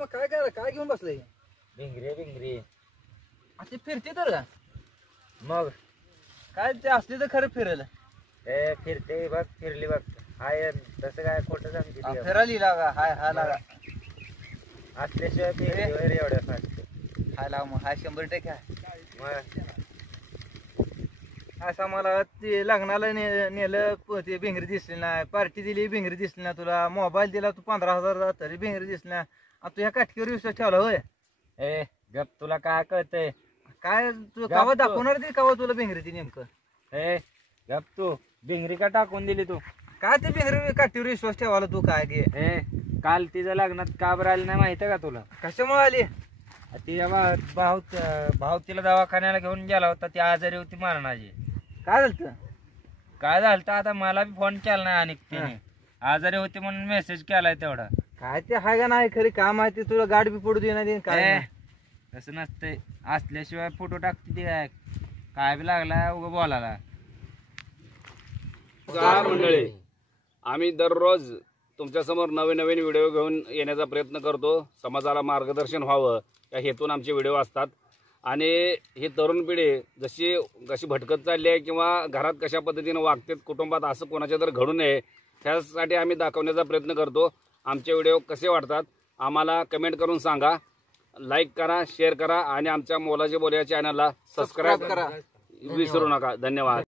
मग काय करा काय घेऊन बसलंय? भिंगरी असे फिरते तर का? मग काय ते असले तर खरं फिरेल. फिरते बघ, फिरली बघ. हाय तसं काय खोटं सांगते? फिरायला लागा हाय हा लागा असल्याशिवाय फिरली एवढ्या फास्ट. हाय लाग मग हाय 100% आहे. मग असं मला ते लग्नाला नेलं ते भिंगरी दिसली नाही, पार्टी दिली भिंगरी दिसली ना, तुला मोबाईल दिला तू 15,000 तरी भिंगरी दिसली ना. तू ह्या काटकीवर विश्वास ठेवला होय? गप, तुला काय कळतंय? काय तू कावा दाखवणार ती कावा तुला भिंगरी ती नेमकं? गप, तू भिंगरी का टाकून दिली तू? काय ते भिंगरी काठीवर विश्वास ठेवाला तू? काय घे काल तिच्या लग्नात का बरं आली नाही माहितीये का तुला? कशामुळे आली? तिच्या भाऊ तिला दवाखान्याला घेऊन गेला होता, ती आजारी होती मरणाची. काय झालं? काय झालं आता मला बी फोन केला नाही, आणि तिने आजारी होती म्हणून मेसेज केलाय तेवढा. काय ते हाय का नाही खरी काम आहे, ते तुला गाठ बी पडू दे नाही काय? तसं नसतंय, असल्याशिवाय फोटो टाकते ती. काय बी लागला उगा बोलायला. मंडळी, आम्ही दररोज तुमच्या समोर नवीन नवीन व्हिडिओ घेऊन येण्याचा प्रयत्न करतो. समाजाला मार्गदर्शन व्हावं या हेतून आमचे व्हिडिओ असतात. आणि ही तरुण पिढी कशी भटकत चालली आहे किंवा घरात कशा पद्धतीने वागतात, कुटुंबात असं कोणाच्या तर घडू नये त्यासाठी आम्ही दाखवण्याचा प्रयत्न करतो. आमचे व्हिडिओ कसे वाटतात आम्हाला कमेंट करून सांगा. लाईक करा, शेअर करा आणि आमच्या मोलाचे बोल या चॅनलला सबस्क्राईब करा विसरू नका. धन्यवाद.